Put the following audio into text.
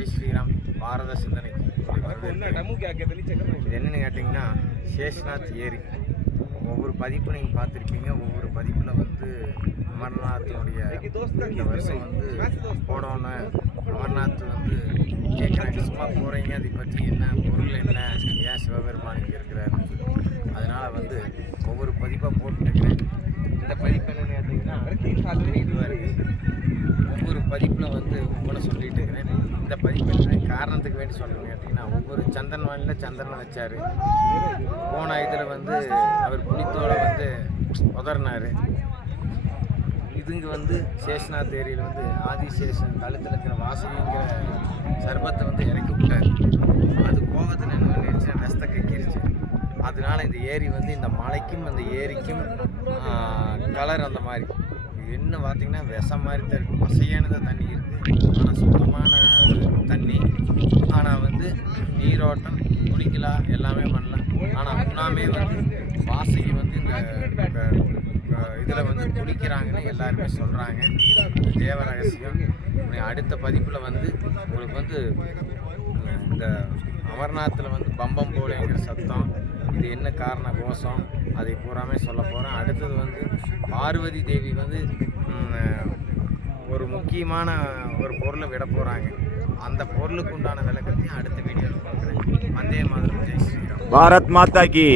ஜெய் ஸ்ரீராம் பாரத சிந்தனைக்கு உங்களை வரவேற்கிறேன். இது என்னன்னு கேட்டிங்கன்னா சேஷ்நாத் ஏரி. ஒவ்வொரு பதிப்பு நீங்கள் பார்த்துருப்பீங்க. ஒவ்வொரு பதிப்பில் வந்து அமர்நாத்தினுடைய இந்த வருஷம் வந்து போனோன்னு அமர்நாத் வந்து கேட்குறாங்க சும்மா போகிறீங்க அதை பற்றி என்ன பொருள் என்ன? ஏன் சிவபெருமான் இங்கே இருக்கிறாருன்னு சொல்லி அதனால் வந்து ஒவ்வொரு பதிப்பாக போட்டுருக்கிறேன் இந்த பதிப்பு என்னன்னு கேட்டிங்கன்னா ஒவ்வொரு பதிப்பில் வந்து ஒவ்வொன்று சொல்லிட்டு இருக்கிறேன். இந்த பதிப்பு என்ன காரணத்துக்கு வேண்டி சொல்லணும் கேட்டிங்கன்னா ஒவ்வொரு சந்திரன் வானில் சந்திரன் வச்சார் போன இதில் வந்து அவர் புனித்தோட வந்து உதறினார். இதுங்க வந்து சேஷநாத் ஏரியில் வந்து ஆதிசேஷன் கழுத்தில் இருக்கிற வாசனைங்கிற சர்பத்தை வந்து இறக்கி விட்டார். அது கோபத்தில் என்ன பண்ணிடுச்சு நெஸ்த கக்கிருச்சு. அதனால இந்த ஏரி வந்து இந்த மலைக்கும் அந்த ஏரிக்கும் கலர் அந்த மாதிரி. என்ன பார்த்தீங்கன்னா விஷம் மாதிரி தான் இருக்குது பசையானதாக தண்ணி இருக்குது ஆனால் சுத்தமான தண்ணி. ஆனால் வந்து நீரோட்டம் குடிக்கலாம் எல்லாமே பண்ணலாம். ஆனால் உண்ணாமே வந்து வாசகி வந்து இந்த இதில் வந்து குளிக்கிறாங்கன்னு எல்லாருமே சொல்கிறாங்க தேவ ரகசியம் அடுத்த பதிப்பில் வந்து உங்களுக்கு வந்து இந்த அமர்நாத்தில் வந்து பம்பம் போலேங்கிற சத்தம் இது என்ன காரண கோஷம்? அதை பூராமே சொல்ல போகிறேன் அடுத்தது வந்து பார்வதி தேவி வந்து ஒரு முக்கியமான ஒரு பொருளை விட போகிறாங்க அந்த பொருளுக்கு உண்டான விளக்கத்தையும் அடுத்த வீடியோவில் பார்க்குறேன். வந்தே மாதிரி ஜெய் ஸ்ரீராம். பாரத் மாதா கி.